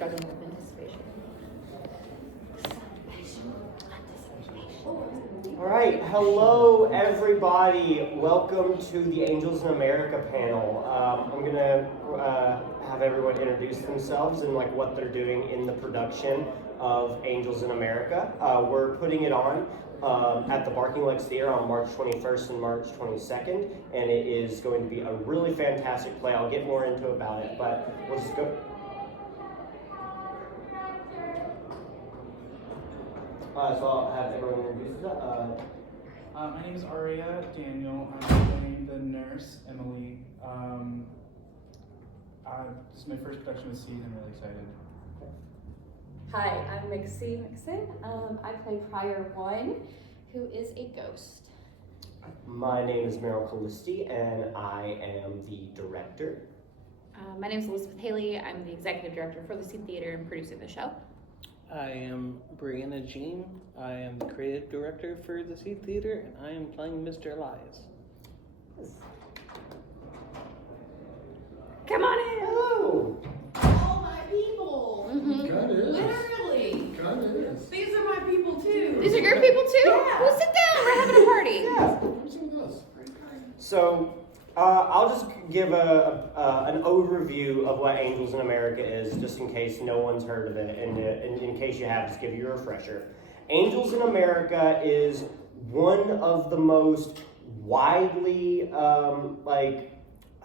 struggling with anticipation. All right, hello everybody. Welcome to the Angels in America panel. I'm gonna have everyone introduce themselves and like what they're doing in the production of Angels in America. We're putting it on at the Barking Legs Theater on March 21st and March 22nd, and it is going to be a really fantastic play. I'll get more into about it, but we'll just go. So I'll have everyone introduce themselves. My name is Aria, Daniel. I'm playing the nurse, Emily. This is my first production of the season. I'm really excited. Hi, I'm Mixy, Mixon. I play Prior One, who is a ghost. My name is Merril, Kallisti, and I am the director. My name is Elizabeth Haley. I'm the executive director for the Seed Theater and producing the show. I am Briana Jean. I am the creative director for the Seed Theater, and I am playing Mr. Elias. Come on in! Hello! All my people. God is. Literally. God is. These are my people too. These are your people too? Yeah. Well, sit down. We're having a party. Yeah. Who's with us? So, I'll just give an overview of what Angels in America is, just in case no one's heard of it, and in case you have, just give you a refresher. Angels in America is one of the most widely, I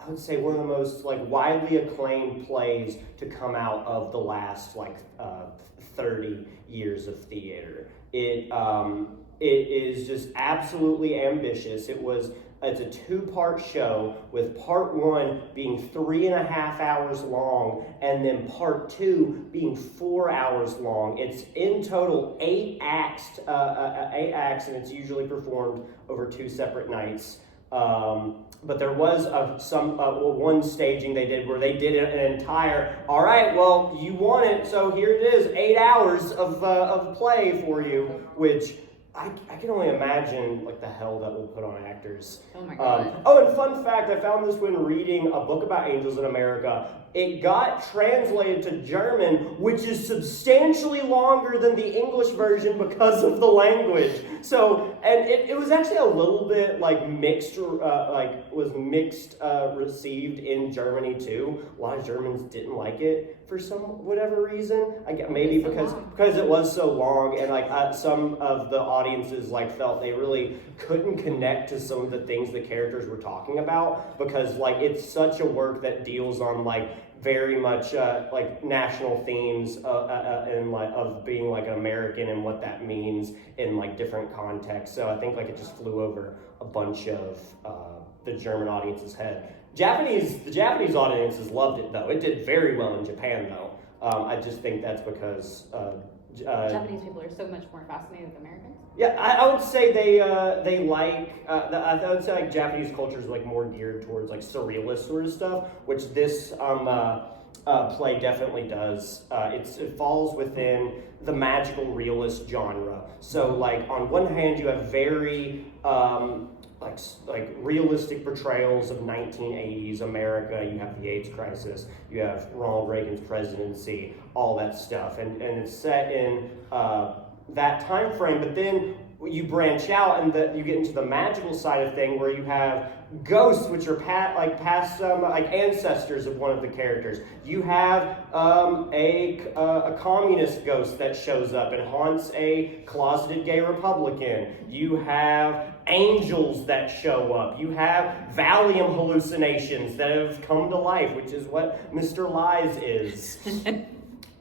would say one of the most widely acclaimed plays to come out of the last 30 years of theater. It is just absolutely ambitious. It's a two-part show, with part one being 3.5 hours long, and then part two being 4 hours long. It's in total 8 acts, and it's usually performed over 2 separate nights. But there was one staging they did where they did an entire, all right, well, you want it, so here it is, 8 hours of play for you, which I can only imagine the hell that will put on actors. Oh my God. And fun fact, I found this when reading a book about Angels in America. It got translated to German, which is substantially longer than the English version because of the language. So, and it was actually a little bit mixed received in Germany too. A lot of Germans didn't like it for whatever reason. I guess maybe because it was so long, and some of the audiences felt they really couldn't connect to some of the things the characters were talking about, because it's such a work that deals on very much national themes and of being an American and what that means in different contexts. So I think it just flew over a bunch of the German audience's head. The Japanese audiences loved it though. It did very well in Japan though. I just think that's because Japanese people are so much more fascinated with Americans. Yeah, I would say they like. I would say Japanese culture is more geared towards surrealist sort of stuff, which this play definitely does. It falls within the magical realist genre. So on one hand you have very realistic portrayals of 1980s America. You have the AIDS crisis, you have Ronald Reagan's presidency, all that stuff, and it's set in that time frame. But then you branch out and you get into the magical side of thing, where you have ghosts, which are past ancestors of one of the characters. You have a communist ghost that shows up and haunts a closeted gay Republican. You have angels that show up. You have Valium hallucinations that have come to life, which is what Mr. Lies is.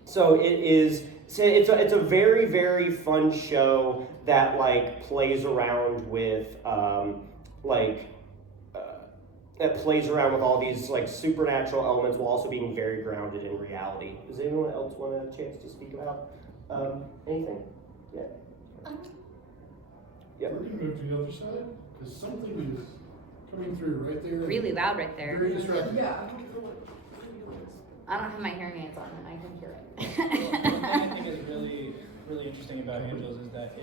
So it's a very, very fun show that plays around with that plays around with all these supernatural elements while also being very grounded in reality. Does anyone else want a chance to speak about anything? Yeah. We're going to move to the other side, because something is coming through right there. Really loud right there. Very distracting. Yeah. I don't have my hearing aids on and I can hear it. Well, the thing I think is really, really interesting about Angels is that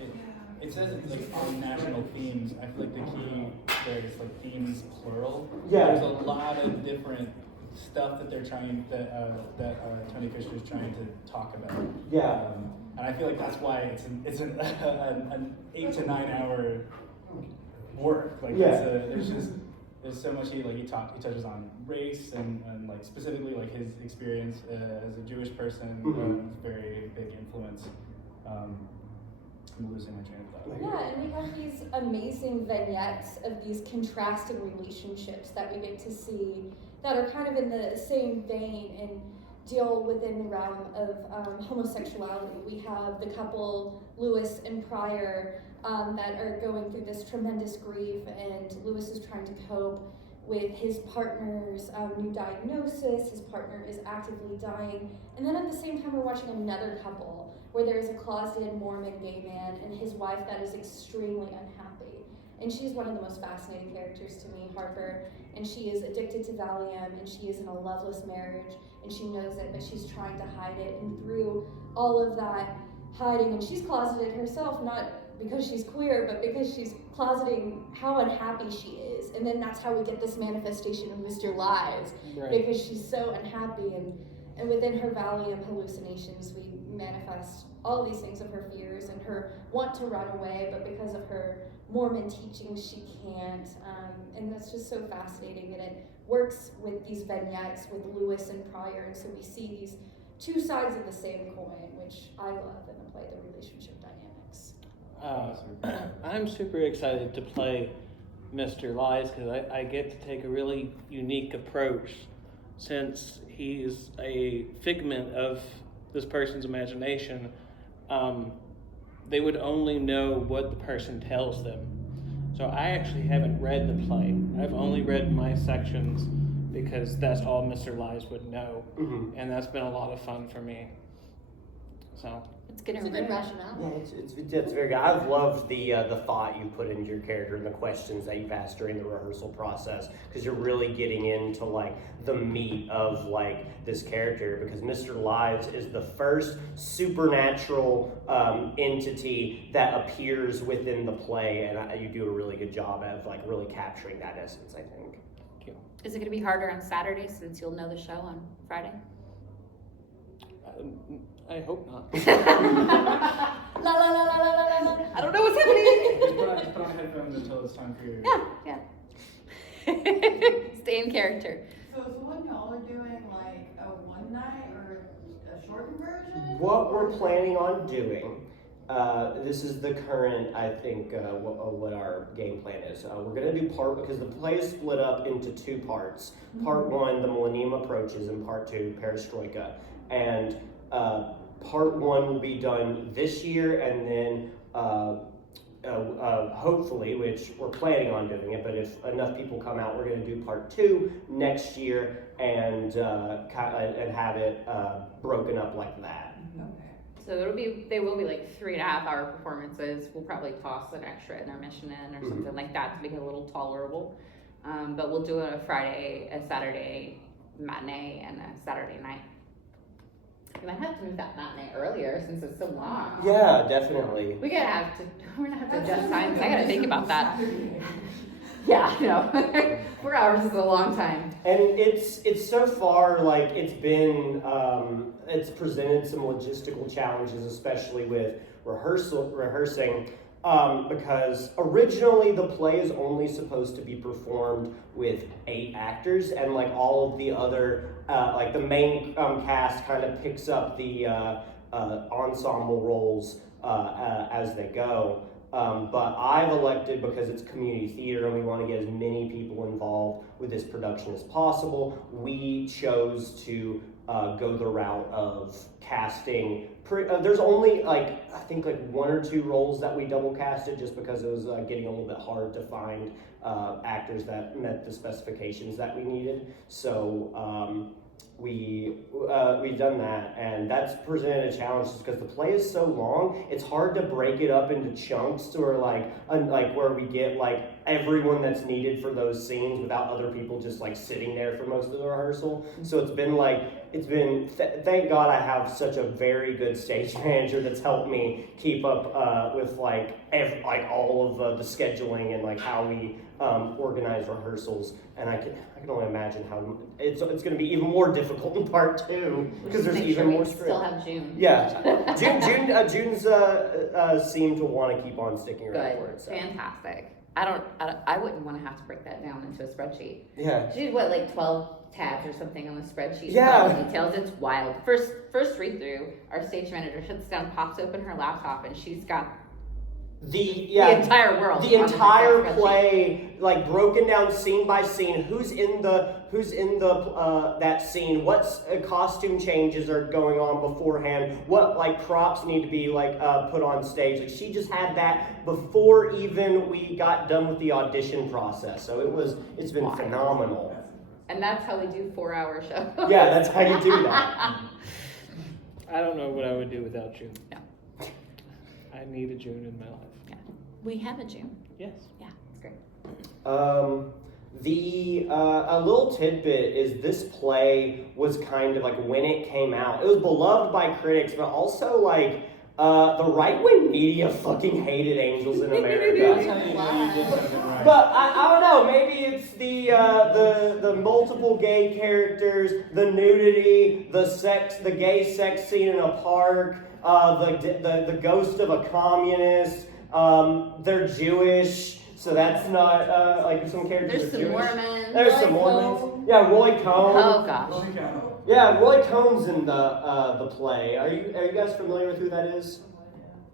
it says it's on national themes. I feel the key there is themes plural. Yeah. There's a lot of different stuff that they're trying that Tony Fisher is trying to talk about. Yeah. And I feel like that's why it's an 8 to 9 hour work. Like there's so much he touches on race and like specifically like his experience as a Jewish person. Very big influence. I'm losing my train of thought. Yeah, and we have these amazing vignettes of these contrasting relationships that we get to see that are kind of in the same vein and deal within the realm of homosexuality. We have the couple, Lewis and Pryor, that are going through this tremendous grief, and Lewis is trying to cope with his partner's new diagnosis. His partner is actively dying. And then at the same time, we're watching another couple where there is a closeted Mormon gay man and his wife that is extremely unhappy. And she's one of the most fascinating characters to me, Harper. And she is addicted to Valium, and she is in a loveless marriage, and she knows it, but she's trying to hide it. And through all of that hiding, and she's closeted herself, not because she's queer, but because she's closeting how unhappy she is. And then that's how we get this manifestation of Mr. Lies, Right. because she's so unhappy. And within her Valium hallucinations, we manifest all these things of her fears and her want to run away, but because of her Mormon teachings, she can't. And that's just so fascinating. And it works with these vignettes with Lewis and Pryor. And so we see these two sides of the same coin, which I love in the play, the relationship dynamics. I'm super excited to play Mr. Lies because I get to take a really unique approach since he's a figment of this person's imagination. They would only know what the person tells them. So I actually haven't read the play. I've only read my sections because that's all Mr. Lies would know. And that's been a lot of fun for me. So It's gonna It's a good rationale. Yeah, it's very good. I've loved the thought you put into your character and the questions that you've asked during the rehearsal process, because you're really getting into like the meat of like this character, because Mr. Lives is the first supernatural entity that appears within the play, and you do a really good job of like really capturing that essence, I think. thank you. Is it gonna be harder on Saturday since you'll know the show on Friday? I hope not. La la la la la la la. I don't know what's happening. Just put on headphones until it's time for your... Yeah. Stay in character. So what y'all are doing, like a one night or a shortened version? What we're planning on doing, this is the current, I think, what our game plan is. We're going to do because the play is split up into two parts. Part one, the Millennium Approaches, and part two, Perestroika. And part one will be done this year, and then hopefully, which we're planning on doing it, but if enough people come out, we're going to do part two next year and have it broken up like that. Okay. So they will be like 3.5-hour performances. We'll probably toss an extra intermission in or something like that to make it a little tolerable. But we'll do a Friday, a Saturday matinee, and a Saturday night. We might have to move that matinee earlier since it's so long. Yeah, definitely. We're gonna have to adjust times. I gotta think about that. Yeah, you know, 4 hours is a long time. And it's so far like it's been it's presented some logistical challenges, especially with rehearsing. Because originally the play is only supposed to be performed with 8 actors, and like all of the other, like the main cast kind of picks up the ensemble roles as they go. But I've elected, because it's community theater and we want to get as many people involved with this production as possible, we chose to go the route of casting. There's only I think 1 or 2 roles that we double casted, just because it was getting a little bit hard to find actors that met the specifications that we needed. So we've done that, and that's presented a challenge because the play is so long. It's hard to break it up into chunks, or like where we get everyone that's needed for those scenes without other people just like sitting there for most of the rehearsal. So thank God I have such a very good stage manager that's helped me keep up with like all of the scheduling and like how we organize rehearsals. And I can only imagine how it's going to be even more difficult in part 2 because there's even more script. Still have June. Yeah, June's seemed to want to keep on sticking around for it. So. Fantastic. I wouldn't want to have to break that down into a spreadsheet. Yeah. She did like 12 tabs or something on the spreadsheet. Yeah. With all the details. It's wild. First read through, our stage manager sits down, pops open her laptop, and she's got the entire world. The entire play, like broken down scene by scene. Who's in that scene? What costume changes are going on beforehand? What like props need to be like put on stage? Like she just had that before even we got done with the audition process. So it's been phenomenal. And that's how we do 4-hour shows. Yeah, that's how you do that. I don't know what I would do without June. No. I need a June in my life. Yeah. We have a June. Yes. Yeah, it's great. A little tidbit is this play was kind of like when it came out, it was beloved by critics, but also like the right-wing media fucking hated Angels in America. But I don't know, maybe it's the multiple gay characters, the nudity, the gay sex scene in a park, the ghost of a communist, they're Jewish, so that's not like some characters There's are some Jewish. Mormons. There's some Mormons. Yeah, Roy Cohn. Oh gosh. Yeah, Roy Cohn's in the play. Are you guys familiar with who that is?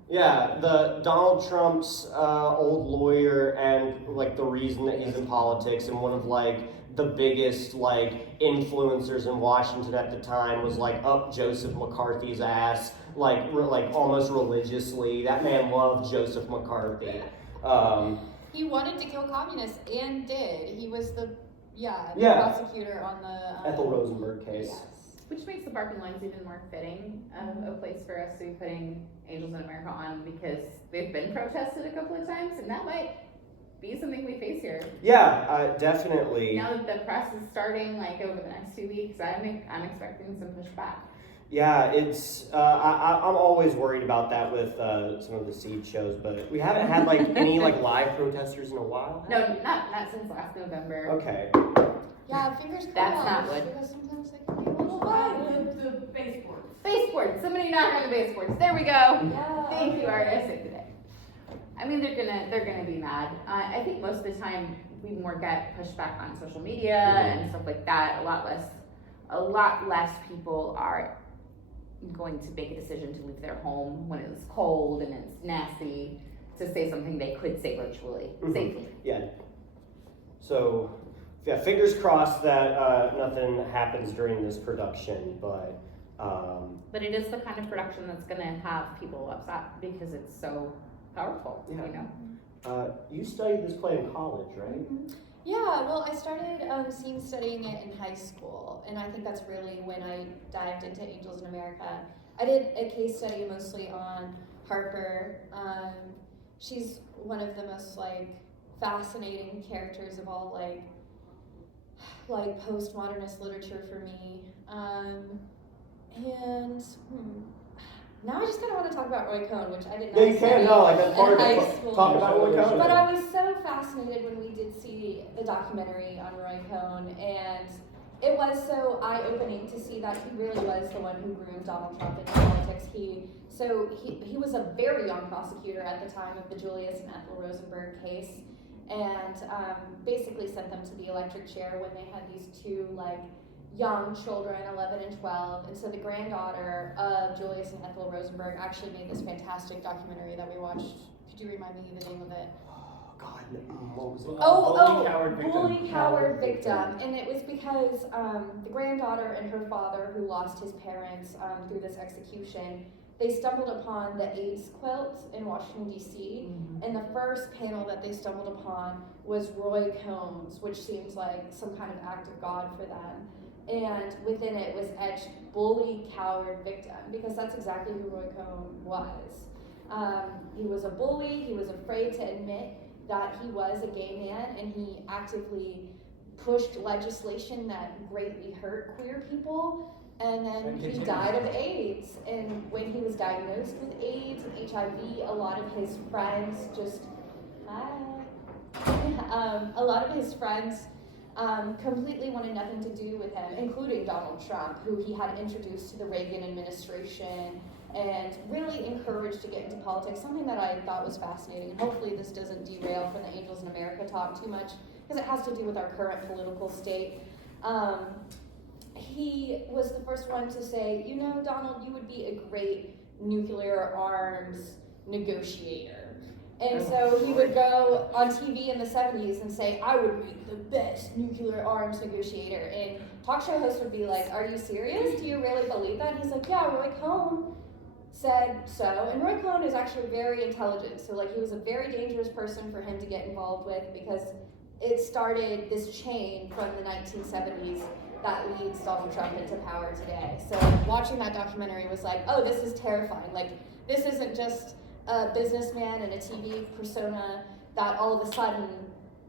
Yeah, the Donald Trump's old lawyer and like the reason that he's in politics, and one of like the biggest like influencers in Washington at the time was like up Joseph McCarthy's ass, like almost religiously. That man loved Joseph McCarthy. He wanted to kill communists and did. He was the prosecutor on the Ethel Rosenberg case. Yes. Which makes the Barking Lines even more fitting of a place for us to be putting Angels in America on, because they've been protested a couple of times, and that might be something we face here. Yeah, definitely. Now that the press is starting, like over the next 2 weeks, I'm expecting some pushback. Yeah, it's I'm always worried about that with some of the seed shows, but we haven't had like any like live protesters in a while. No, not since last November. Okay. Yeah, fingers crossed. That's not good. Because sometimes they can be a little violent. The baseboards. Baseboards. Somebody knock on the baseboards. There we go. Yeah. Thank you, Aria. Saved the day. I mean, they're gonna be mad. I think most of the time we more get pushback on social media and stuff like that. A lot less people are going to make a decision to leave their home when it's cold and it's nasty to say something they could say virtually safely. Yeah. So, yeah, fingers crossed that nothing happens during this production, but. But it is the kind of production that's going to have people upset because it's so powerful, Yeah. you know? You studied this play in college, right? Yeah, well, I started scene studying it in high school, and I think that's really when I dived into Angels in America. I did a case study mostly on Harper. She's one of the most fascinating characters of all postmodernist literature for me. Now I just kind of want to talk about Roy Cohn, which I did not Yeah, you can. No, that's part of high it. school. Talk about Roy Cohn. But I was so fascinated when we did see the documentary on Roy Cohn, and it was so eye-opening to see that he really was the one who groomed Donald Trump into politics. He was a very young prosecutor at the time of the Julius and Ethel Rosenberg case, and basically sent them to the electric chair when they had these two young children, 11 and 12, and so the granddaughter of Julius and Ethel Rosenberg actually made this fantastic documentary that we watched. Could you remind me the name of it? Oh, God, what was it? Bully Coward Victim. And it was because the granddaughter and her father, who lost his parents through this execution, they stumbled upon the AIDS quilt in Washington, D.C., and the first panel that they stumbled upon was Roy Cohn's, which seems like some kind of act of God for them. And within it was etched bully, coward, victim, because that's exactly who Roy Cohn was. He was a bully. He was afraid to admit that he was a gay man, and he actively pushed legislation that greatly hurt queer people. And then he died of AIDS. And when he was diagnosed with AIDS and HIV, a lot of his friends completely wanted nothing to do with him, including Donald Trump, who he had introduced to the Reagan administration and really encouraged to get into politics, something that I thought was fascinating. And hopefully this doesn't derail from the Angels in America talk too much, because it has to do with our current political state. He was the first one to say, you know, Donald, you would be a great nuclear arms negotiator. And so he would go on TV in the 70s and say, I would be the best nuclear arms negotiator. And talk show hosts would be like, are you serious? Do you really believe that? And he's like, yeah, Roy Cohn said so. And Roy Cohn is actually very intelligent. So like he was a very dangerous person for him to get involved with, because it started this chain from the 1970s that leads Donald Trump into power today. So watching that documentary was like, oh, this is terrifying. Like, this isn't just a businessman and a TV persona that all of a sudden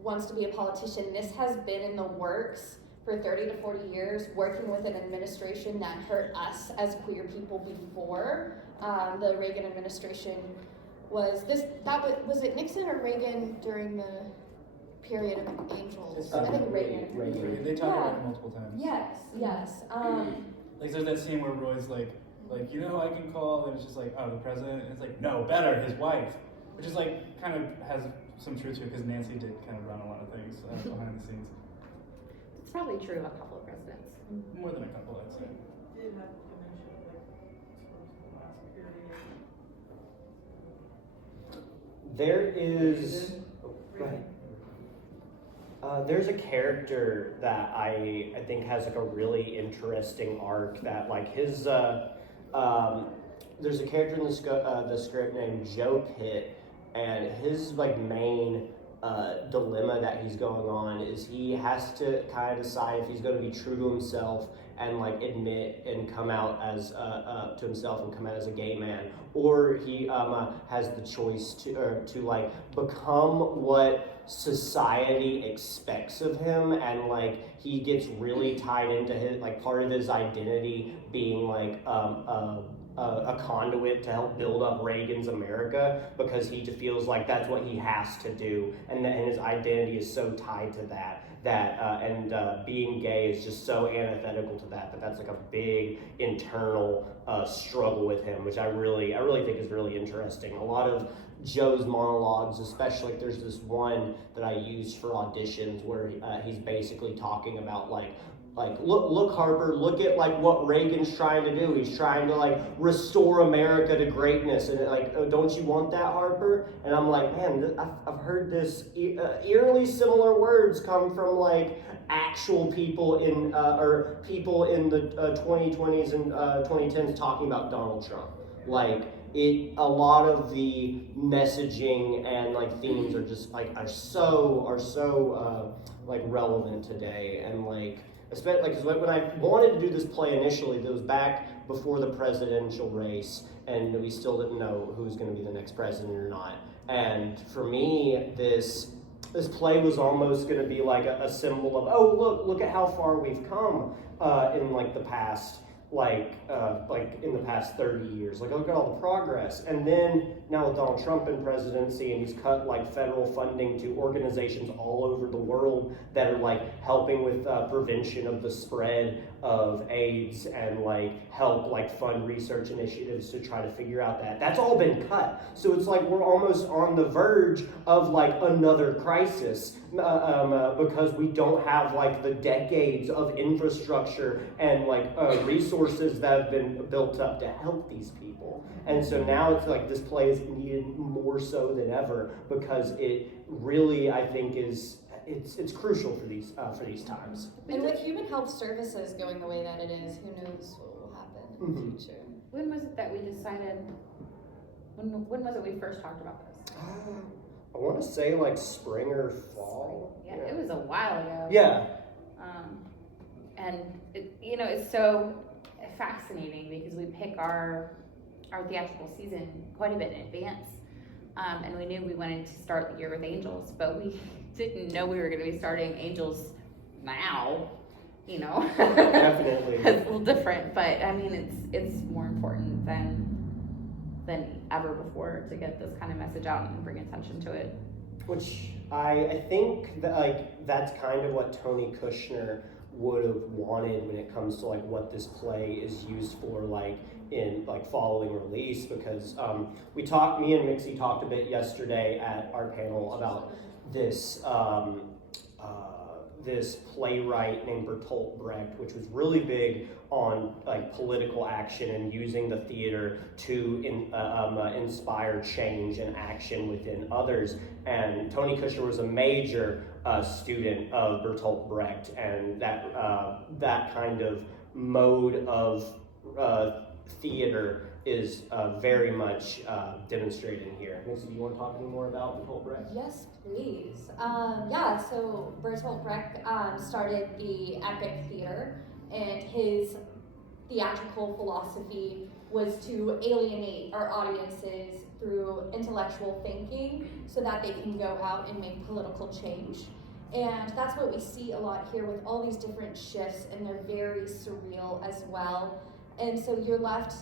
wants to be a politician. This has been in the works for 30 to 40 years, working with an administration that hurt us as queer people before. The Reagan administration was it Nixon or Reagan during the period of Angels? I think Reagan. They talk about it multiple times. Yes. Like there's that scene where Roy's like, you know, I can call, and it's just like, oh, the president, and it's like, no, better, his wife, which is like, kind of has some truth to it, because Nancy did kind of run a lot of things behind the scenes. It's probably true of a couple of presidents. More than a couple, I'd say. Did have dementia, like, last period. There is. Go ahead. There's a character that I think has like a really interesting arc that like his there's a character in the script named Joe Pitt, and his like main dilemma that he's going on is he has to kind of decide if he's going to be true to himself and like admit and come out as to himself and come out as a gay man, or he has the choice to like become what society expects of him, and like he gets really tied into his like part of his identity being like a conduit to help build up Reagan's America, because he just feels like that's what he has to do, and his identity is so tied to that being gay is just so antithetical to that's like a big internal struggle with him, which I really think is really interesting. A lot of Joe's monologues, especially, there's this one that I used for auditions where he's basically talking about like look Harper, look at like what Reagan's trying to do. He's trying to like restore America to greatness, and like, oh, don't you want that, Harper? And I'm like, man, I've heard this eerily similar words come from like actual people in or people in the 2020s and 2010s talking about Donald Trump. Like a lot of the messaging and like themes are just like are so like relevant today, and like. Especially because when I wanted to do this play initially, that was back before the presidential race, and we still didn't know who was going to be the next president or not. And for me, this play was almost going to be like a symbol of, oh, look at how far we've come in like the past in the past 30 years. Like, look at all the progress. And then now with Donald Trump in presidency, and he's cut like federal funding to organizations all over the world that are like helping with prevention of the spread of AIDS, and like help like fund research initiatives to try to figure out that's all been cut. So it's like we're almost on the verge of like another crisis because we don't have like the decades of infrastructure and like resources that have been built up to help these people. And so now it's like this play is needed more so than ever, because it really, I think, it's crucial for these times. And with human health services going the way that it is, who knows what will happen in the future. When was it that we decided, when was it we first talked about this? I want to say like spring or fall. Yeah, it was a while ago. Yeah. And it's so fascinating because we pick our theatrical season quite a bit in advance. and we knew we wanted to start the year with Angels, but we didn't know we were going to be starting Angels now. Definitely. It's a little different, but I mean, it's more important than ever before to get this kind of message out and bring attention to it. Which I think that that's kind of what Tony Kushner would have wanted when it comes to what this play is used for, in following release, because me and Mixy talked a bit yesterday at our panel about this this playwright named Bertolt Brecht, which was really big on political action and using the theater to inspire change and action within others. And Tony Kushner was a major student of Bertolt Brecht, and that kind of mode of theater is very much demonstrated here. Mixy, do you want to talk any more about Bertolt Brecht? Yes, please. So Bertolt Brecht started the epic theater, and his theatrical philosophy was to alienate our audiences through intellectual thinking so that they can go out and make political change. And that's what we see a lot here with all these different shifts, and they're very surreal as well. And so you're left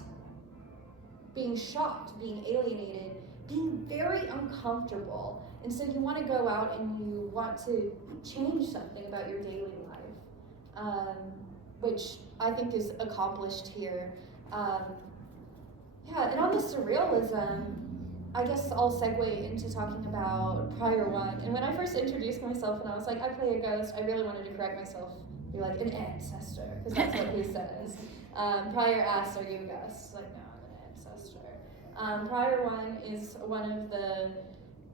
being shocked, being alienated, being very uncomfortable. And so you want to go out and you want to change something about your daily life, which I think is accomplished here. And on the surrealism, I guess I'll segue into talking about Prior One. And when I first introduced myself and I was like, I play a ghost, I really wanted to correct myself. Be like, an ancestor, because that's what he says. Prior asks, are you a ghost? Like, no, I'm an ancestor. Prior One is one of the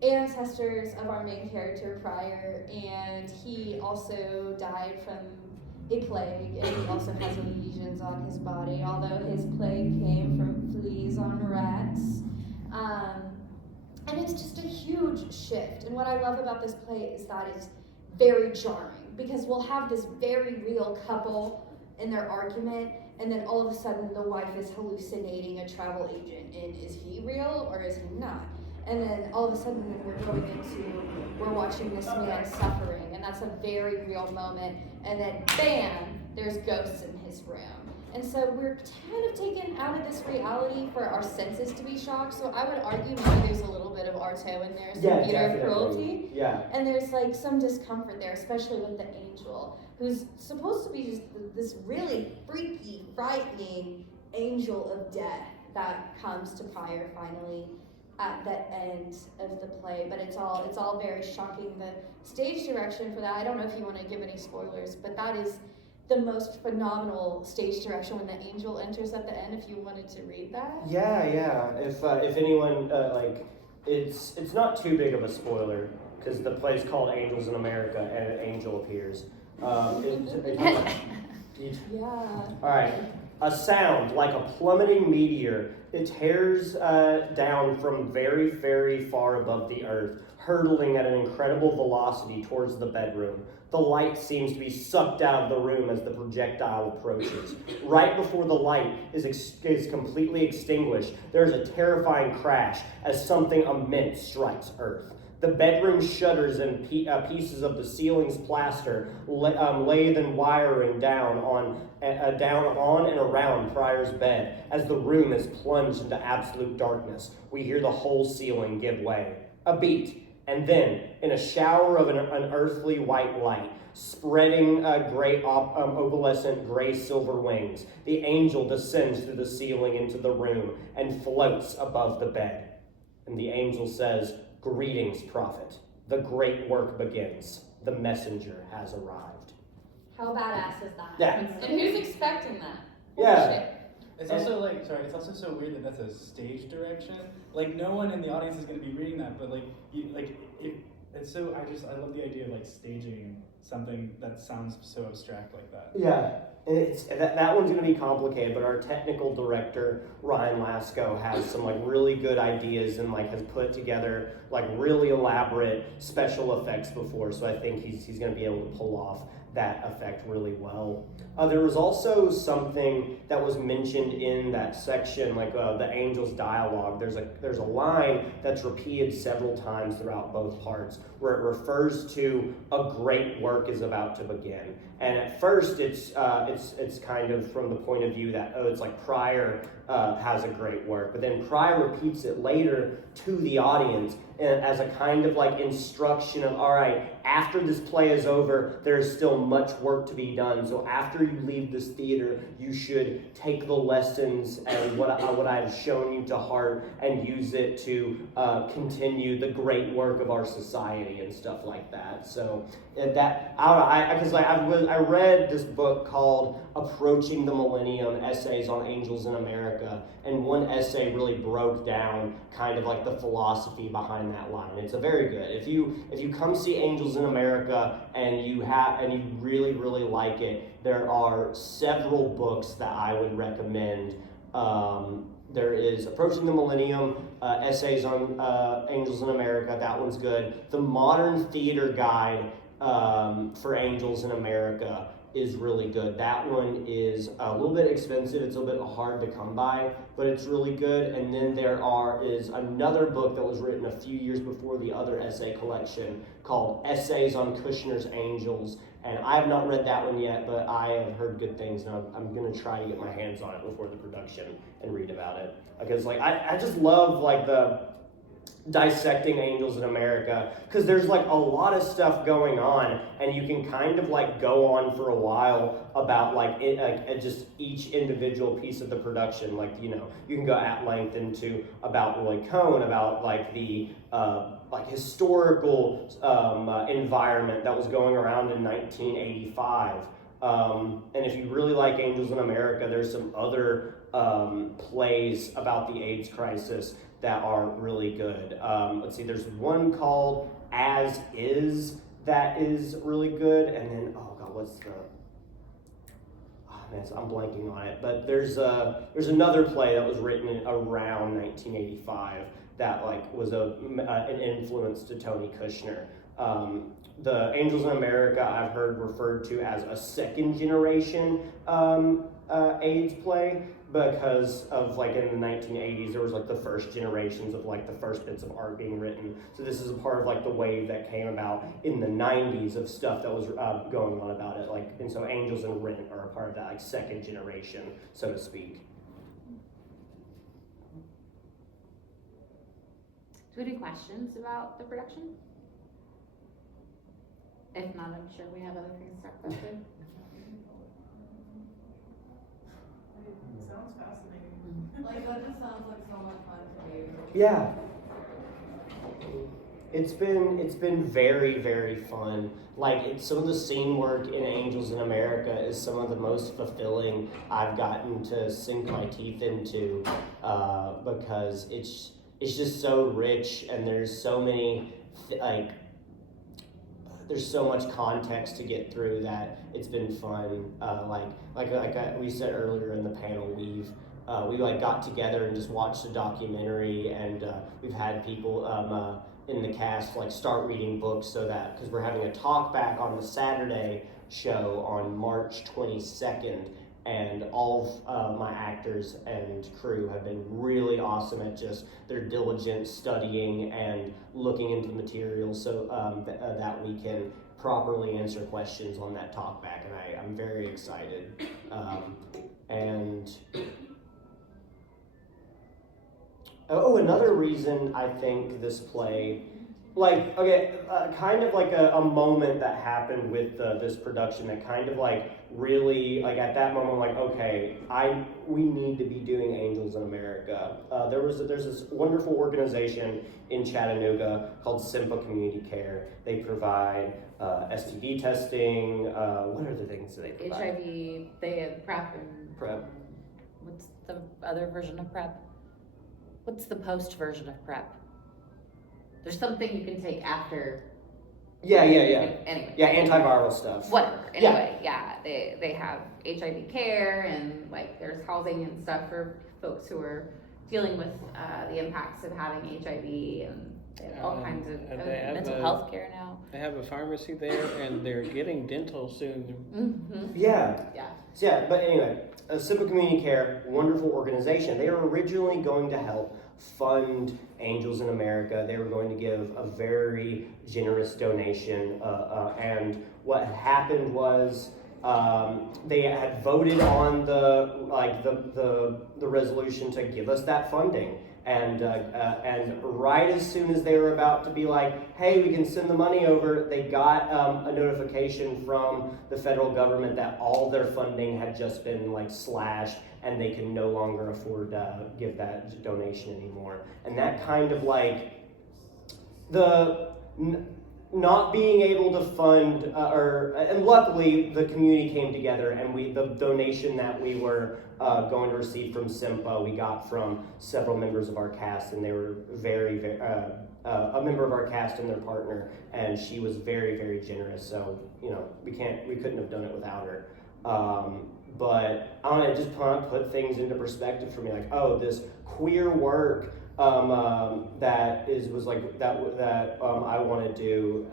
ancestors of our main character, Prior, and he also died from a plague, and he also has lesions on his body, although his plague came from fleas on rats. And it's just a huge shift. And what I love about this play is that it's very jarring, because we'll have this very real couple in their argument, and then all of a sudden the wife is hallucinating a travel agent, and is he real or is he not? And then all of a sudden we're watching this man suffering, and that's a very real moment, and then bam, there's ghosts in his room. And so we're kind of taken out of this reality for our senses to be shocked. So I would argue maybe there's a little bit of Artaud in there, some theater cruelty. Yeah. And there's some discomfort there, especially with the angel, who's supposed to be just this really freaky, frightening angel of death that comes to Prior finally at the end of the play. But it's all very shocking. The stage direction for that, I don't know if you want to give any spoilers, but that is the most phenomenal stage direction when the angel enters at the end, if you wanted to read that. Yeah. If anyone, it's not too big of a spoiler, because the play's called Angels in America, and an angel appears. Yeah. All right. A sound like a plummeting meteor. It tears down from very, very far above the earth, hurtling at an incredible velocity towards the bedroom. The light seems to be sucked out of the room as the projectile approaches. Right before the light is completely extinguished, there is a terrifying crash as something immense strikes Earth. The bedroom shutters and pieces of the ceiling's plaster lathe and wiring down on and around Prior's bed. As the room is plunged into absolute darkness, we hear the whole ceiling give way. A beat. And then, in a shower of an unearthly white light, spreading opalescent gray-silver wings, the angel descends through the ceiling into the room and floats above the bed. And the angel says, "Greetings, prophet. The great work begins. The messenger has arrived." How badass is that? Yeah. And who's expecting that? Yeah. It's also it's also so weird that that's a stage direction. No one in the audience is going to be reading that, but it's so, I love the idea of staging something that sounds so abstract like that. Yeah, and that one's going to be complicated, but our technical director Ryan Lasco has some really good ideas and has put together really elaborate special effects before, so I think he's going to be able to pull off that effect really well. There was also something that was mentioned in that section, like the angels dialogue. There's a line that's repeated several times throughout both parts, where it refers to a great work is about to begin. And at first, it's kind of from the point of view that it's like Pryor has a great work, but then Pryor repeats it later to the audience as a kind of like instruction of, all right, after this play is over, there's still much work to be done. So after you leave this theater, you should take the lessons and what I've shown you to heart and use it to continue the great work of our society and stuff like that. So that I read this book called Approaching the Millennium, Essays on Angels in America, and one essay really broke down kind of like the philosophy behind that line. It's a very good. If you come see Angels in America and you really, really like it, there are several books that I would recommend. There is Approaching the Millennium, Essays on Angels in America. That one's good. The Modern Theater Guide for Angels in America is really good. That one is a little bit expensive. It's a little bit hard to come by, but it's really good. And then there is another book that was written a few years before the other essay collection called Essays on Kushner's Angels. And I have not read that one yet, but I have heard good things, and I'm going to try to get my hands on it before the production and read about it. Because I just love like the dissecting angels in America, because there's like a lot of stuff going on, and you can kind of like go on for a while about like just each individual piece of the production. Like, you can go at length into about Roy Cohn, about like the historical environment that was going around in 1985. And if you really like Angels in America, there's some other plays about the AIDS crisis that are really good. Let's see, there's one called As Is that is really good, and then I'm blanking on it. But there's another play that was written around 1985 that like was an influence to Tony Kushner. The Angels in America I've heard referred to as a second generation AIDS play, because of like in the 1980s there was like the first generations of like the first bits of art being written. So this is a part of like the wave that came about in the 90s of stuff that was going on about it. Like, and so Angels and Rent are a part of that like second generation, so to speak. Do we have any questions about the production? If not, I'm sure we have other things to talk about too. Sounds fascinating. Like, that just sounds like so much fun to me. Yeah. It's been very, very fun. Like, some of the scene work in Angels in America is some of the most fulfilling I've gotten to sink my teeth into, because it's just so rich, and there's so many there's so much context to get through that it's been fun. We said earlier in the panel, we like got together and just watched a documentary, and we've had people in the cast like start reading books, so that because we're having a talk back on the Saturday show on March 22nd, and all of my actors and crew have been really awesome at just their diligent studying and looking into the material, so that we can properly answer questions on that talk back, and I'm very excited. Another reason I think this play, kind of like a moment that happened with this production that kind of like really, like at that moment, like, okay, we need to be doing Angels in America. There's this wonderful organization in Chattanooga called Simpa Community Care. They provide STD testing. What other things do they provide? HIV, they have PrEP and PrEP. What's the other version of PrEP? What's the post version of PrEP? There's something you can take after. Yeah. Anyway. Yeah, antiviral stuff. Whatever. Anyway, yeah, they have HIV care, and like there's housing and stuff for folks who are dealing with the impacts of having HIV, and They have all kinds of and they have mental health care now. They have a pharmacy there, and they're getting dental soon. Mm-hmm. Yeah. Yeah. Yeah, but anyway, Simple Community Care, wonderful organization. They were originally going to help fund Angels in America. They were going to give a very generous donation, and what had happened was they had voted on the resolution to give us that funding. And right as soon as they were about to be like, hey, we can send the money over, they got a notification from the federal government that all their funding had just been like slashed, and they can no longer afford to give that donation anymore. And that kind of like not being able to fund, and luckily the community came together, and the donation that we were going to receive from SIMPA, we got from several members of our cast, and they were very, very, a member of our cast and their partner, and she was very, very generous. So, you know, we couldn't have done it without her. But I want to just put things into perspective for me, like, oh, this queer work that I want to do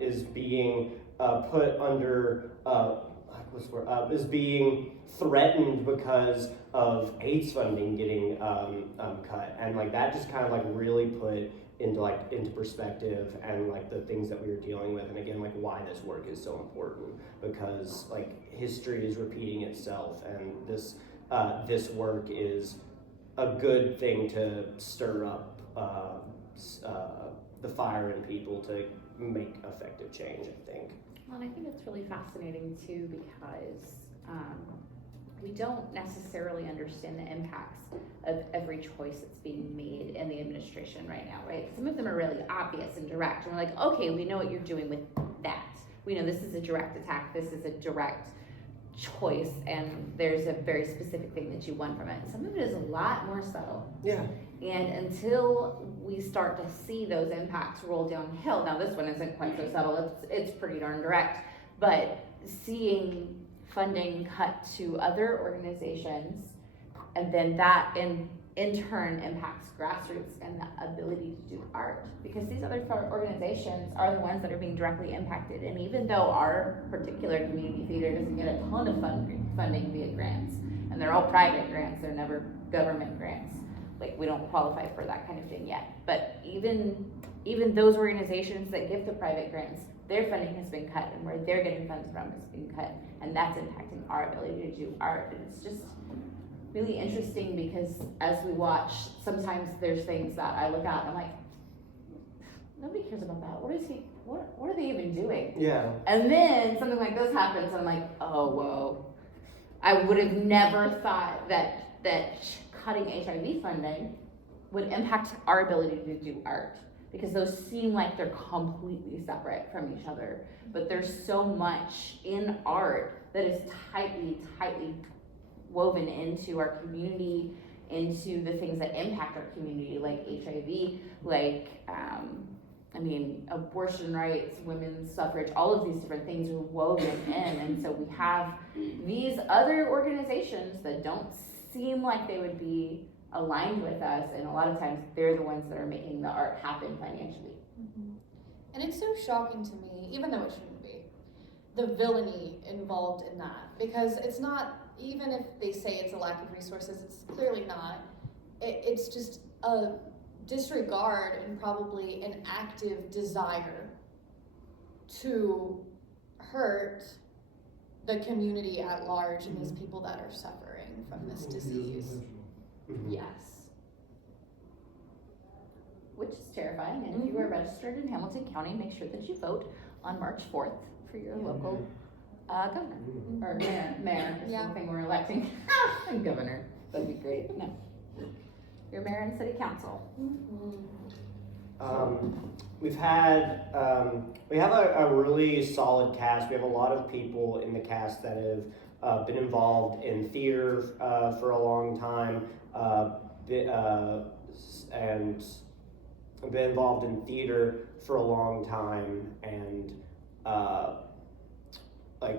is being put under is being threatened because of AIDS funding getting cut, and like that just kind of like really put into perspective and like the things that we were dealing with, and again like why this work is so important, because like history is repeating itself, and this work is a good thing to stir up the fire in people to make effective change, I think. Well, and I think it's really fascinating too, because we don't necessarily understand the impacts of every choice that's being made in the administration right now, right? Some of them are really obvious and direct, and we're like, okay, we know what you're doing with that. We know this is a direct attack, this is a direct choice, and there's a very specific thing that you want from it. Some of it is a lot more subtle. Yeah. And until we start to see those impacts roll downhill, now this one isn't quite so subtle, it's pretty darn direct, but seeing funding cut to other organizations, and then that in turn impacts grassroots and the ability to do art, because these other organizations are the ones that are being directly impacted. And even though our particular community theater doesn't get a ton of funding via grants, and they're all private grants, they're never government grants, like we don't qualify for that kind of thing yet, but even those organizations that give the private grants, their funding has been cut, and where they're getting funds from has been cut, and that's impacting our ability to do art. And it's just really interesting, because as we watch, sometimes there's things that I look at and I'm like, nobody cares about that. What are they even doing? Yeah. And then something like this happens, and I'm like, oh, whoa. I would have never thought that cutting HIV funding would impact our ability to do art, because those seem like they're completely separate from each other. But there's so much in art that is tightly woven into our community, into the things that impact our community, like HIV, like abortion rights, women's suffrage, all of these different things are woven in. And so we have these other organizations that don't seem like they would be aligned with us, and a lot of times they're the ones that are making the art happen financially. Mm-hmm. And it's so shocking to me, even though it shouldn't be, the villainy involved in that, because it's not, even if they say it's a lack of resources, it's clearly not. It's just a disregard and probably an active desire to hurt the community at large and these people that are suffering from this disease. Mm-hmm. Yes. Which is terrifying. And if you are registered in Hamilton County, make sure that you vote on March 4th for your local governor. Or mayor is the thing we're electing. And governor. That'd be great. No. Your mayor and city council. We have a really solid cast. We have a lot of people in the cast that have been involved in theater for a long time, and been involved in theater for a long time, and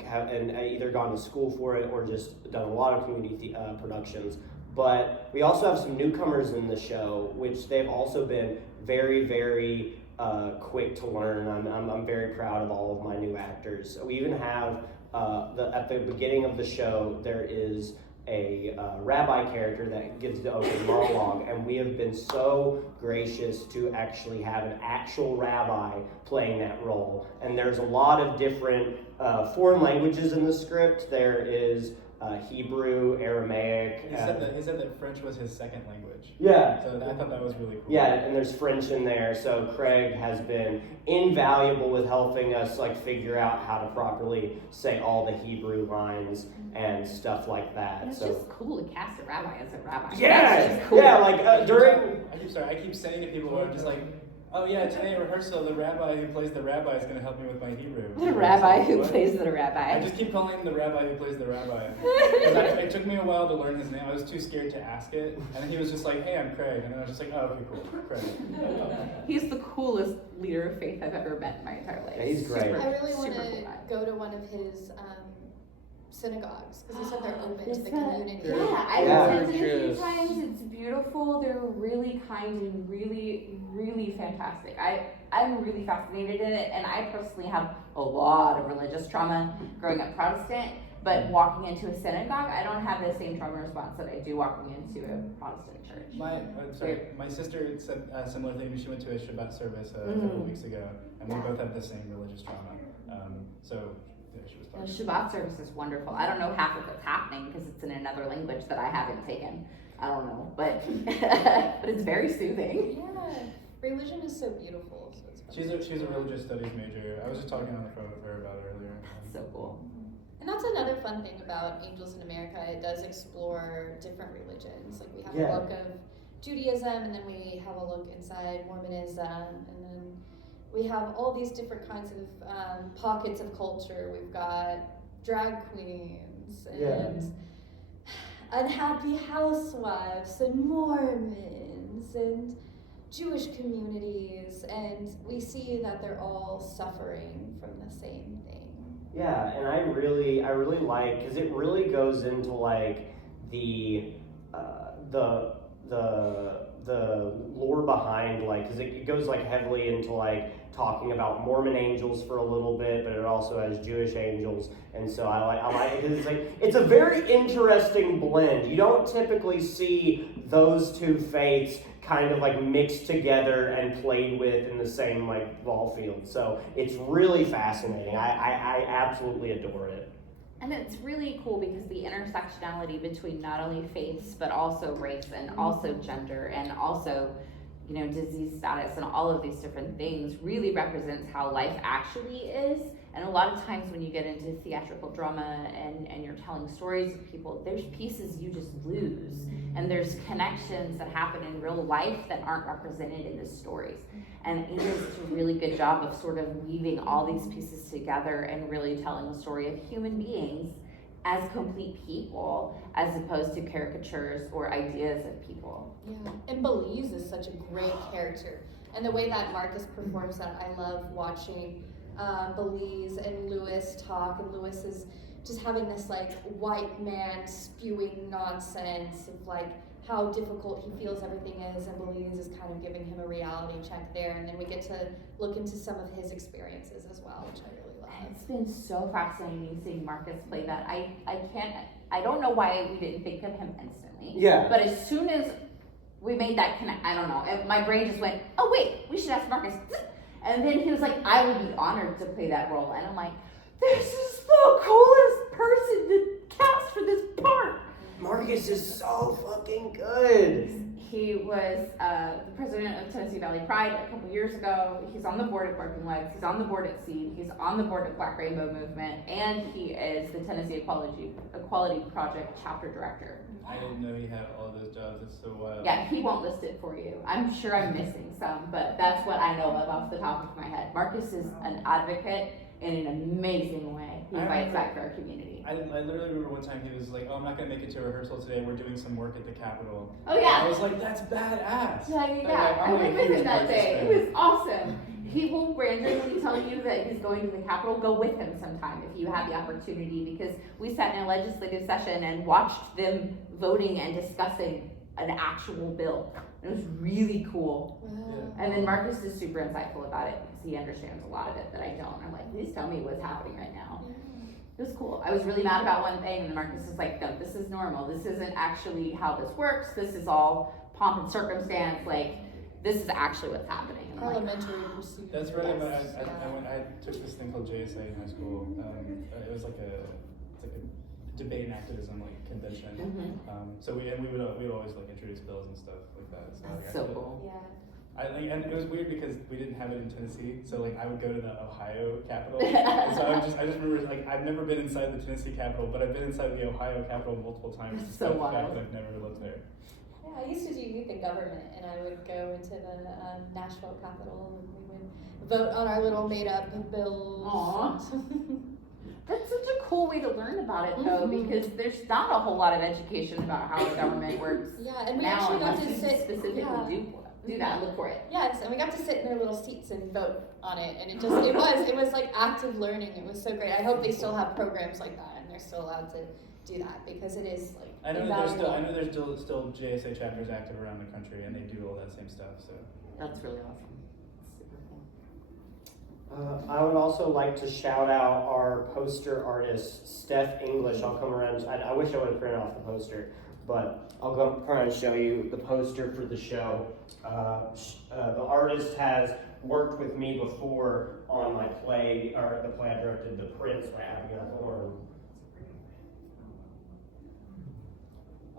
have either gone to school for it or just done a lot of community productions. But we also have some newcomers in the show, which they've also been very, very quick to learn. I'm very proud of all of my new actors. We even have at the beginning of the show, there is a rabbi character that gives the opening monologue, and we have been so gracious to actually have an actual rabbi playing that role. And there's a lot of different foreign languages in the script. There is Hebrew, Aramaic. He said that French was his second language. Yeah. So I thought that was really cool. Yeah, and there's French in there. So Craig has been invaluable with helping us figure out how to properly say all the Hebrew lines and stuff like that. And it's just cool to cast a rabbi as a rabbi. Yeah, That's just cool. yeah. During. I keep saying to people, I'm just like, oh yeah, today at rehearsal, the rabbi who plays the rabbi is going to help me with my Hebrew. The rabbi who What? plays the rabbi. I just keep calling him the rabbi who plays the rabbi. 'Cause it took me a while to learn his name. I was too scared to ask it. And then he was just like, hey, I'm Craig. And then I was just like, oh, okay, cool, Craig. He's the coolest leader of faith I've ever met in my entire life. Yeah, he's great. Super- I really want super to cool guy. go to one of his synagogues because he said they're open to the It's community. Yeah, I've Yeah. attended a few Gorgeous. times. It's beautiful. They're really kind and really, really fantastic. I'm really fascinated in it, and I personally have a lot of religious trauma growing up Protestant. But walking into a synagogue, I don't have the same trauma response that I do walking into a Protestant church. My sister said a similar thing. She went to a Shabbat service a couple weeks ago, and we both have the same religious trauma. So yeah, she was The talking. Shabbat service is wonderful. I don't know half of what's happening because it's in another language that I haven't taken. I don't know, but but it's very soothing. Yeah, religion is so beautiful. So it's fun. She's a religious studies major. I was just talking on the phone with her about it earlier. So cool. And that's another fun thing about Angels in America. It does explore different religions. Like we have Yeah. a look of Judaism, and then we have a look inside Mormonism, and then we have all these different kinds of pockets of culture. We've got drag queens and unhappy housewives and Mormons and Jewish communities, and we see that they're all suffering from the same thing. Yeah, and I really like, because it really goes into the lore behind, because it goes heavily into talking about Mormon angels for a little bit, but it also has Jewish angels, and so I like it because it's a very interesting blend. You don't typically see those two faiths kind of mixed together and played with in the same ball field. So it's really fascinating. I absolutely adore it. And it's really cool because the intersectionality between not only faiths but also race and also gender and also disease status and all of these different things really represents how life actually is. And a lot of times when you get into theatrical drama and you're telling stories of people, there's pieces you just lose. And there's connections that happen in real life that aren't represented in the stories. And it does a really good job of sort of weaving all these pieces together and really telling a story of human beings as complete people as opposed to caricatures or ideas of people. Yeah, and Belize is such a great character. And the way that Marcus performs that, I love watching Belize and Lewis talk, and Lewis is just having this white man spewing nonsense of how difficult he feels everything is, and Belize is kind of giving him a reality check there, and then we get to look into some of his experiences as well, which I really love. It's been so fascinating seeing Marcus play that. I don't know why we didn't think of him instantly. Yeah. But as soon as we made that connect, I don't know, and my brain just went, oh wait, we should ask Marcus. And then he was like, I would be honored to play that role. And I'm like, this is the coolest person to cast for this part. Marcus is so fucking good. He was the president of Tennessee Valley Pride a couple years ago. He's on the board at Barking Legs. He's on the board at Seed. He's on the board at Black Rainbow Movement. And he is the Tennessee Equality Project chapter director. I didn't know he had all those jobs. It's so wild. Yeah, he won't list it for you. I'm sure I'm missing some, but that's what I know of off the top of my head. Marcus is an advocate in an amazing way. He fights back for our community. I literally remember one time he was like, oh, I'm not going to make it to rehearsal today. We're doing some work at the Capitol. Oh, yeah. And I was like, that's badass. Yeah. I'm I went with him that day. It was awesome. He will randomly tell you that he's going to the Capitol. Go with him sometime if you have the opportunity, because we sat in a legislative session and watched them voting and discussing an actual bill. It was really cool. Wow. And then Marcus is super insightful about it because he understands a lot of it that I don't. I'm like, please tell me what's happening right now. It was cool. I was really mad about one thing, and Marcus was like, no, this is normal. This isn't actually how this works. This is all pomp and circumstance. Like, this is actually what's happening. And I'm like, Elementary pursuit. That's right. Yes. I took this thing called JSA in high school. It was like a debate and activism like convention. So we would always like introduce bills and stuff like that. So, like, that's so cool. Yeah. And it was weird because we didn't have it in Tennessee, so like I would go to the Ohio Capitol. And so I just remember like I've never been inside the Tennessee Capitol, but I've been inside the Ohio Capitol multiple times. That's so despite the fact wild. that I've never lived there. Yeah, I used to do youth in government, and I would go into the Nashville Capitol, and we would vote on our little made-up bills. Aw. That's such a cool way to learn about it, though, Mhm. because there's not a whole lot of education about how the government works Yeah, and we now, actually got unless to you sit. specifically Yeah. do that, look for it. Yes, and we got to sit in their little seats and vote on it, and it was like active learning. It was so great. I hope they still have programs like that, and they're still allowed to do that, because it is like I know invaluable. there's still JSA chapters active around the country, and they do all that same stuff. So That's really awesome. Super cool. I would also like to shout out our poster artist, Steph English. I'll come around. I wish I would have printed off the poster, but I'll go try and show you the poster for the show. The artist has worked with me before on my play, or the play I directed, The Prince by Abigail Thorne.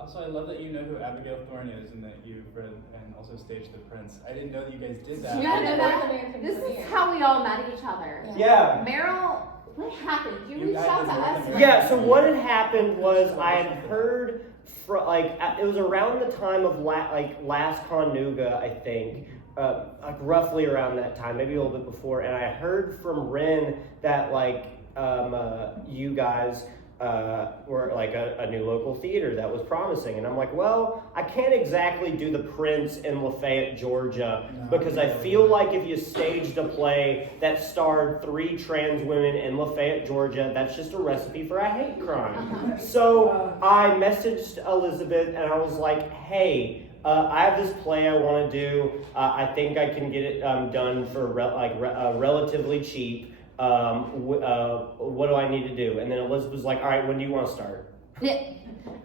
also, I love that you know who Abigail Thorne is, and that you've read and also staged The Prince. I didn't know that you guys did that. Yeah, Yeah, no, North that, American this premiere. is how we all met each other. Yeah. Merril, what happened? You You reached guys out did to North us. American. Yeah, so what had happened was I had heard it was around the time of last Con Nooga, I think, like roughly around that time, maybe a little bit before, and I heard from Ren that you guys were like a new local theater that was promising, and I'm like, well, I can't exactly do The Prince in Lafayette, Georgia, because I feel like if you staged a play that starred 3 trans women in Lafayette, Georgia, that's just a recipe for a hate crime. So I messaged Elizabeth and I was like, hey, I have this play I want to do. I think I can get it done for relatively cheap. What do I need to do? And then Elizabeth was like, all right, when do you want to start? Yeah.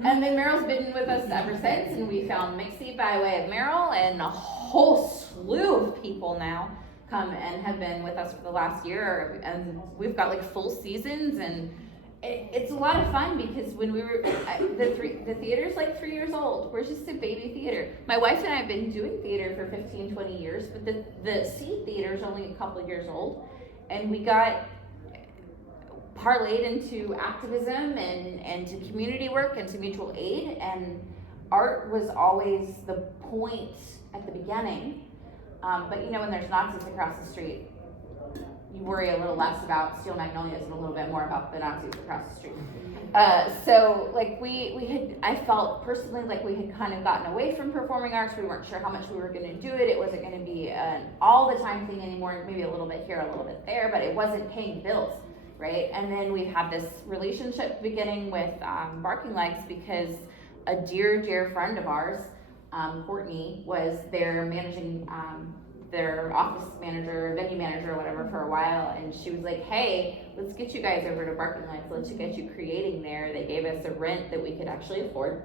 And then Merril's been with us ever since, and we found Mixy by way of Merril, and a whole slew of people now come and have been with us for the last year, and we've got like full seasons, and it's a lot of fun because when we were, the theater's like 3 years old. We're just a baby theater. My wife and I have been doing theater for 15, 20 years, but the seed theater is only a couple of years old. And we got parlayed into activism and to community work and to mutual aid, and art was always the point at the beginning. But you know, when there's Nazis across the street, you worry a little less about Steel Magnolias and a little bit more about the Nazis across the street. So like I felt personally like we had kind of gotten away from performing arts. We weren't sure how much we were going to do it. It wasn't going to be an all the time thing anymore. Maybe a little bit here, a little bit there, but it wasn't paying bills, right? And then we had this relationship beginning with Barking Legs because a dear friend of ours, Courtney, was their managing their office manager, venue manager, or whatever for a while, and she was like, hey, let's get you guys over to Barking Lights, let's get you creating there. They gave us a rent that we could actually afford.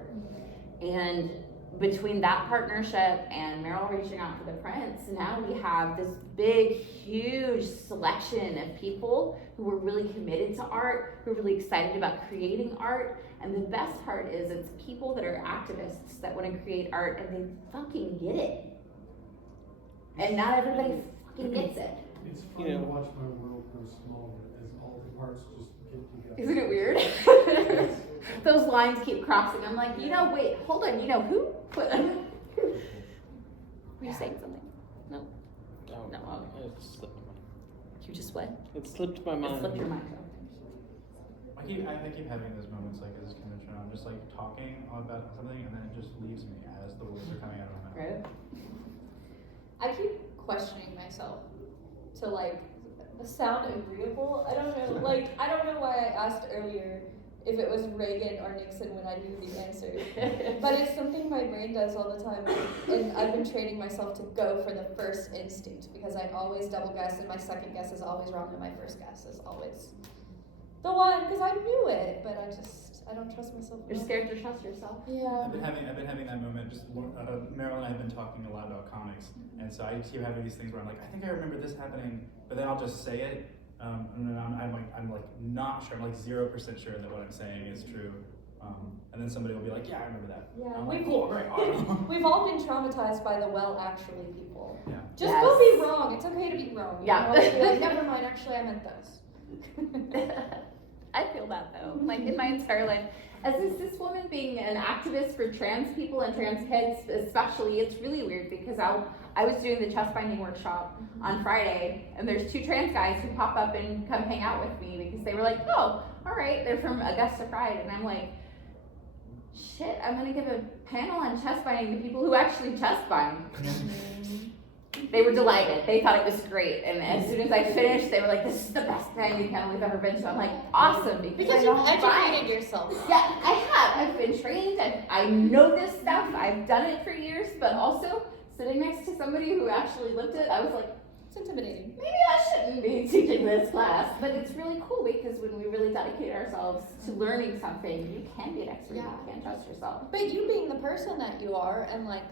And between that partnership and Merril reaching out for The Prince, now we have this big, huge selection of people who are really committed to art, who are really excited about creating art. And the best part is it's people that are activists that want to create art, and they fucking get it. And not everybody fucking gets it. It's fun to watch my world grow smaller as all the parts just get together. Isn't it weird? Those lines keep crossing. I'm like, wait, hold on, who put Were you saying something? No. No. It slipped my mind. You just what? It slipped my mind. It slipped your mind. I keep having those moments like at this convention. I'm just like talking about something, and then it just leaves me as the words are coming out of my mouth. Right? I keep questioning myself to like sound agreeable. I don't know. Like I don't know why I asked earlier if it was Reagan or Nixon when I knew the answer. But it's something my brain does all the time. And I've been training myself to go for the first instinct because I always double guess and my second guess is always wrong and my first guess is always the one because I knew it, but I don't trust myself. You're scared to trust yourself. Yeah. I've been having that moment. Just Merril and I have been talking a lot about comics, and so I keep having these things where I'm like, I think I remember this happening, but then I'll just say it. And then I'm like not sure. I'm like 0% sure that what I'm saying is true. And then somebody will be like, yeah, I remember that. Yeah. I'm like, cool, great, awesome. We've all been traumatized by the well actually people. Yeah. Just Yes. go be wrong. It's okay to be wrong. Yeah. You know? Be like, never mind, actually I meant this. I feel that though. Like in my entire life, as a cis woman being an activist for trans people and trans kids especially, it's really weird because I was doing the chest binding workshop on Friday, and there's 2 trans guys who pop up and come hang out with me because they were like, oh, all right, they're from Augusta Pride, and I'm like, shit, I'm gonna give a panel on chest binding to people who actually chest bind. They were delighted. They thought it was great, and as soon as I finished, they were like, "This is the best binding panel we've ever been to." I'm like, "Awesome!" Because I you've know how to bind. educated yourself. Yeah, I have. I've been trained. I know this stuff. I've done it for years. But also, sitting next to somebody who actually lived it, I was like, It's intimidating. maybe I shouldn't be teaching this class. But it's really cool because when we really dedicate ourselves to learning something, you can be an expert. Yeah. You can trust yourself. But you being the person that you are, and like,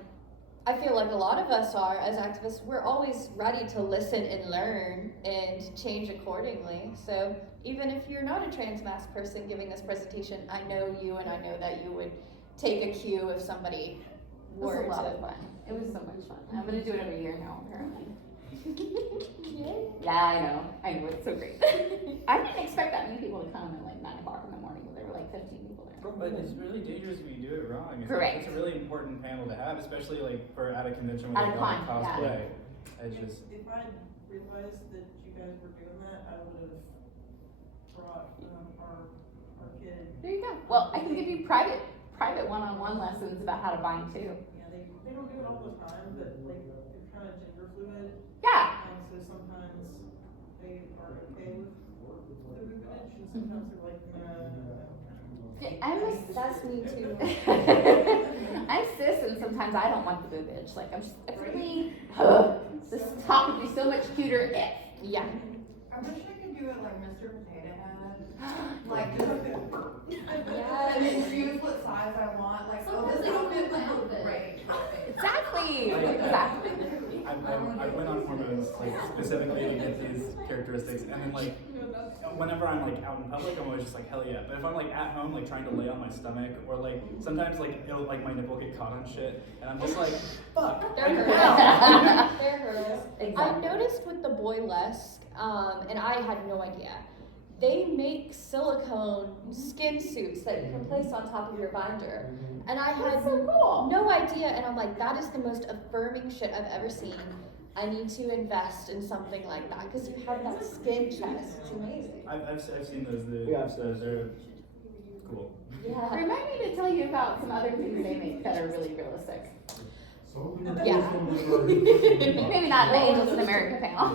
I feel like a lot of us are as activists, we're always ready to listen and learn and change accordingly. So even if you're not a trans mass person giving this presentation, I know you and I know that you would take a cue if somebody It was were a lot to. of fun. It was so much fun. I'm gonna do it every year now, apparently. Yay. Yeah, I know. It's so great. I didn't expect that many people to come at like 9 o'clock in the morning. There were like 15 people there. But it's really dangerous when you do it wrong. Correct. It's a really important panel to have, especially like for at a convention At where a you're going con, yeah. cosplay. It's just If I'd realized that you guys were doing that, I would have brought our kid. There you go. Well, I can give you private one-on-one lessons about how to bind too. Yeah, they don't do it all the time, but like they're kind of gender fluid. Yeah. So sometimes they are okay with the boobage, and sometimes they're like, nah. I'm a That's me too. I'm cis, and sometimes I don't want the boobage. Like I'm just really. This top would be so much cuter if. Yeah. I wish I could do it like Mr. Potato Head. Like just Yes. and then choose what size I want. Like, oh, this will fit my outfit. Right. Exactly. Exactly. I went on hormones like specifically to get these characteristics, and then like whenever I'm like out in public, I'm always just like hell yeah. But if I'm like at home, like trying to lay on my stomach, or like sometimes like it'll like my nipple get caught on shit, and I'm just like fuck. They're I hurdles. know. They're hurdles. Exactly. I've noticed with the Boylesque, and I had no idea, they make silicone skin suits that you can place on top of your binder. And I had That's so cool. no idea, and I'm like, that is the most affirming shit I've ever seen. I need to invest in something like that, because you have that skin chest. It's amazing. I've seen those. Yeah, I've seen They're cool. Yeah. Remind me to tell you about some other things they make that are really realistic. Some of them Yeah. are Maybe not the Angels in America panel.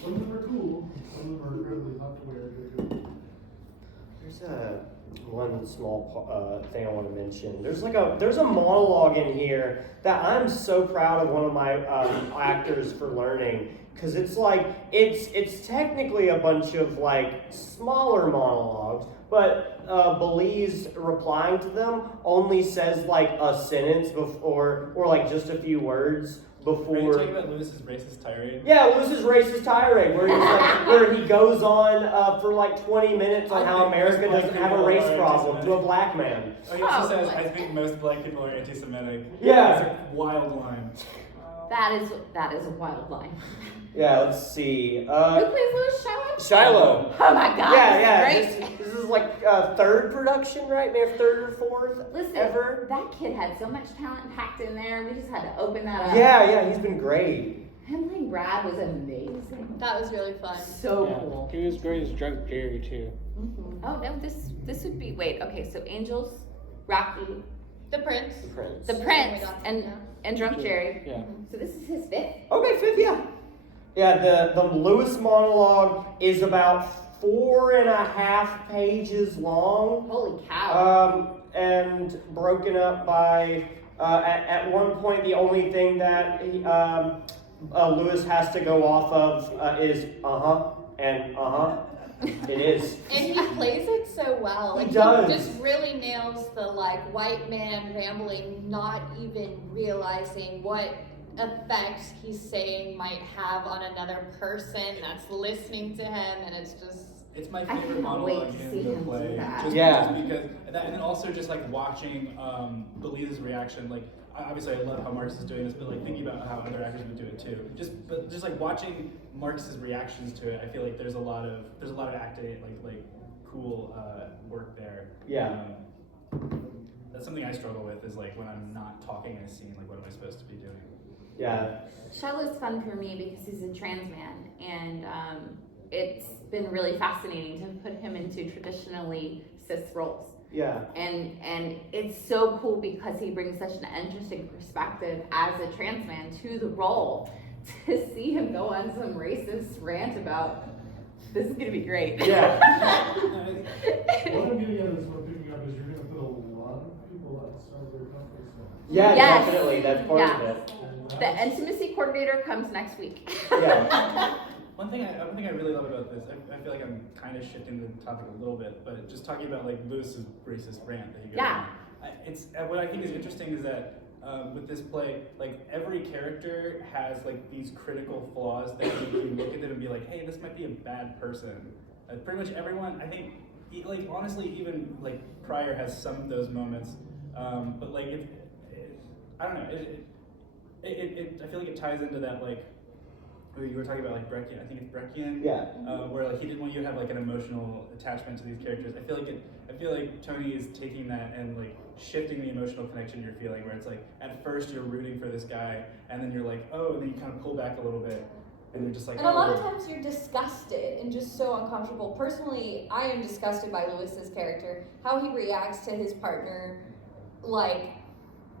Some of them are cool, some of them are incredibly tough to wear. There's one small thing I want to mention. There's a monologue in here that I'm so proud of one of my actors for learning, because it's technically a bunch of like smaller monologues, but Belize replying to them only says like a sentence before, or like just a few words Are you before. talking about Lewis's racist tirade? Yeah, Lewis's racist tirade, where he's like, where he goes on for like 20 minutes on I how think America most black doesn't have a people race are problem to a anti-Semitic. black man. Oh, he also says, Oh, I think most black people are anti-Semitic. Yeah. It's a wild line. That is a wild line. Yeah, let's see. Who plays Louis Shiloh? Shiloh. Oh my God. Yeah, this is yeah. great. This is like third production, right? Maybe third or fourth Listen, ever. that kid had so much talent packed in there. We just had to open that up. Yeah, he's been great. Him playing Brad was amazing. That was really fun. So Yeah, cool. he was great as Drunk Jerry too. Oh no, this would be okay. So Angels, Rocky, The Prince. The Prince. the Prince, Oh my God, and yeah. and Drunk Jerry. Yeah. So this is his fifth. Okay, fifth, yeah. Yeah, the Lewis monologue is about 4.5 pages long. Holy cow. And broken up by, at one point, the only thing that Lewis has to go off of is and It is. And he plays it so well. He Like, does. He just really nails the like white man rambling, not even realizing what effect he's saying might have on another person that's listening to him, and it's just. It's my I favorite can't monologue wait to in see the him do play. that. Just because that, and then also just like watching Belize's reaction. Like obviously I love how Marcus is doing this, but like thinking about how other actors would do it too. Just like watching Marcus's reactions to it, I feel like there's a lot of acting like cool work there. Yeah. That's something I struggle with is like when I'm not talking in a scene, like what am I supposed to be doing? Yeah. Shell is fun for me because he's a trans man, and it's been really fascinating to put him into traditionally cis roles. Yeah. And it's so cool because he brings such an interesting perspective as a trans man to the role. To see him go on some racist rant about this is gonna be great. Yeah. What I'm getting at is what I'm picking up is you're gonna put a lot of people outside their comfort zone. Yeah, Yes. definitely. That's part of Yeah. it. And The that's- intimacy coordinator comes next week. Yeah. One thing I really love about this, I feel like I'm kind of shifting the topic a little bit, but just talking about like Lewis's racist rant that he goes Yeah. on. It's what I think is interesting is that with this play, like every character has like these critical flaws that you look at them and be like, hey, this might be a bad person. Pretty much everyone, I think, like honestly, even like Pryor has some of those moments, but like I don't know, I feel like it ties into that like. You were talking about like Breckian, I think it's Breckian. Yeah. Where like he didn't want you to have like an emotional attachment to these characters. I feel like Tony is taking that and like shifting the emotional connection you're feeling. Where it's like at first you're rooting for this guy, and then you're like, oh, and then you kind of pull back a little bit, and you're just like. And a lot of times you're disgusted and just so uncomfortable. Personally, I am disgusted by Lewis's character, how he reacts to his partner, like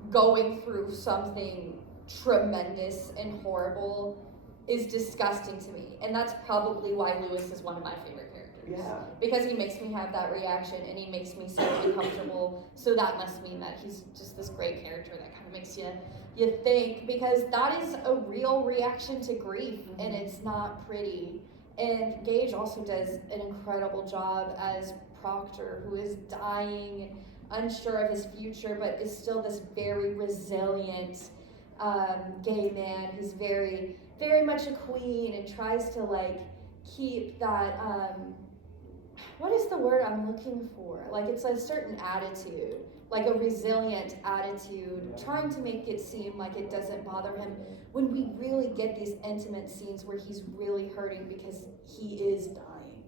going through something tremendous and horrible. Is disgusting to me, and that's probably why Lewis is one of my favorite characters. Yeah. Because he makes me have that reaction, and he makes me so uncomfortable. So that must mean that he's just this great character that kind of makes you think, because that is a real reaction to grief, and it's not pretty. And Gage also does an incredible job as Proctor, who is dying, unsure of his future, but is still this very resilient gay man who's very much a queen and tries to like keep that what is the word I'm looking for? Like it's a certain attitude, like a resilient attitude, trying to make it seem like it doesn't bother him when we really get these intimate scenes where he's really hurting because he is dying.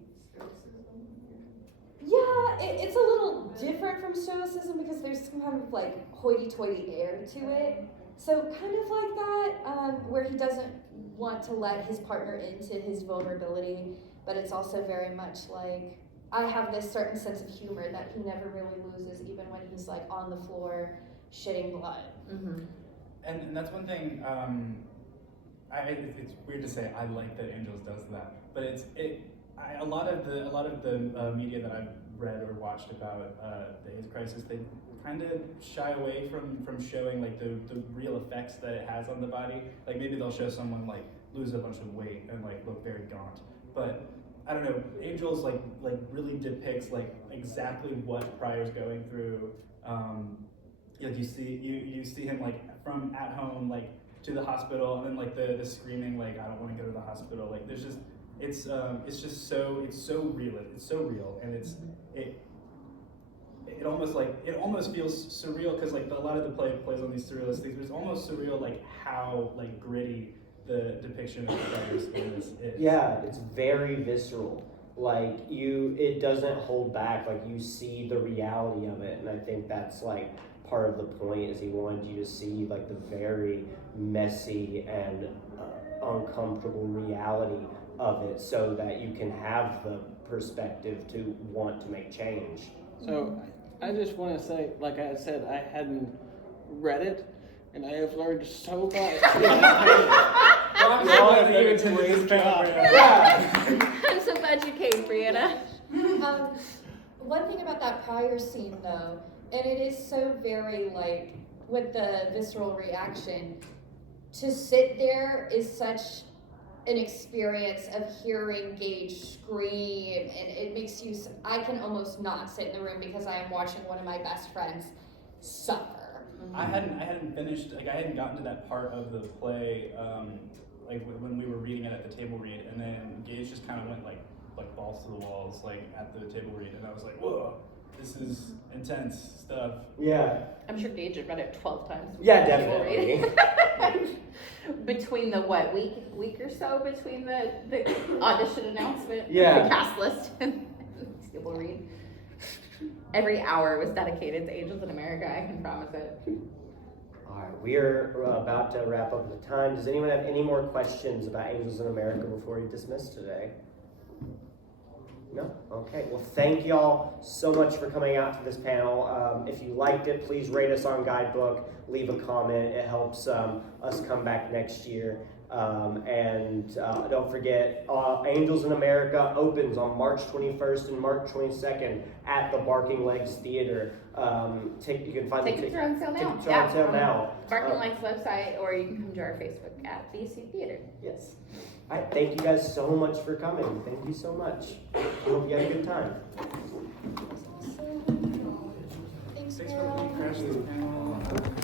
Yeah, it's a little different from stoicism because there's some kind of like hoity-toity air to it. So kind of like that, where he doesn't want to let his partner into his vulnerability, but it's also very much like, I have this certain sense of humor that he never really loses, even when he's like on the floor shitting blood. Mm-hmm. And that's one thing. It's weird to say I like that Angels does that, but a lot of the media that I've read or watched about the AIDS crisis, they kind of shy away from showing like the real effects that it has on the body. Like maybe they'll show someone like lose a bunch of weight and like look very gaunt, but I don't know. Angels like really depicts like exactly what Pryor's going through. Like you see him like from at home like to the hospital, and then like the screaming like I don't want to go to the hospital. Like there's just it's so real, and it almost feels surreal because like a lot of the play plays on these surrealist things, but it's almost surreal like how like gritty the depiction of Pryor's is. Yeah, it's very visceral. Like it doesn't hold back. Like you see the reality of it, and I think that's like part of the point is he wanted you to see like the very messy and uncomfortable reality of it, so that you can have the perspective to want to make change. So I just want to say, like I said, I hadn't read it, and I have learned so much. Y'all have done a great job. Yeah. I'm so glad you came, Briana. One thing about that prior scene though, and it is so very like with the visceral reaction, to sit there is such an experience of hearing Gage scream, and it makes you, I can almost not sit in the room because I am watching one of my best friends suffer. I hadn't finished, like I hadn't gotten to that part of the play, like when we were reading it at the table read, and then Gage just kind of went like balls to the walls, like at the table read, and I was like, whoa, this is intense stuff. Yeah. I'm sure Gage had read it 12 times. Yeah, definitely. Between the week or so between the audition announcement, Yeah. the cast list, and table read. Every hour was dedicated to Angels in America, I can promise it. All right, we are about to wrap up the time. Does anyone have any more questions about Angels in America before we dismiss today? No? Okay. Well, thank y'all so much for coming out to this panel. If you liked it, please rate us on Guidebook, leave a comment. It helps us come back next year. And don't forget, Angels in America opens on March 21st and March 22nd at the Barking Legs Theater. You can find Tickets are on sale now. Tickets are on sale now. Barking Legs website, or you can come to our Facebook at BC Theater. Yes. All right, thank you guys so much for coming. Thank you so much. I hope you had a good time. Thanks, Thanks for Merril. letting me crash this panel.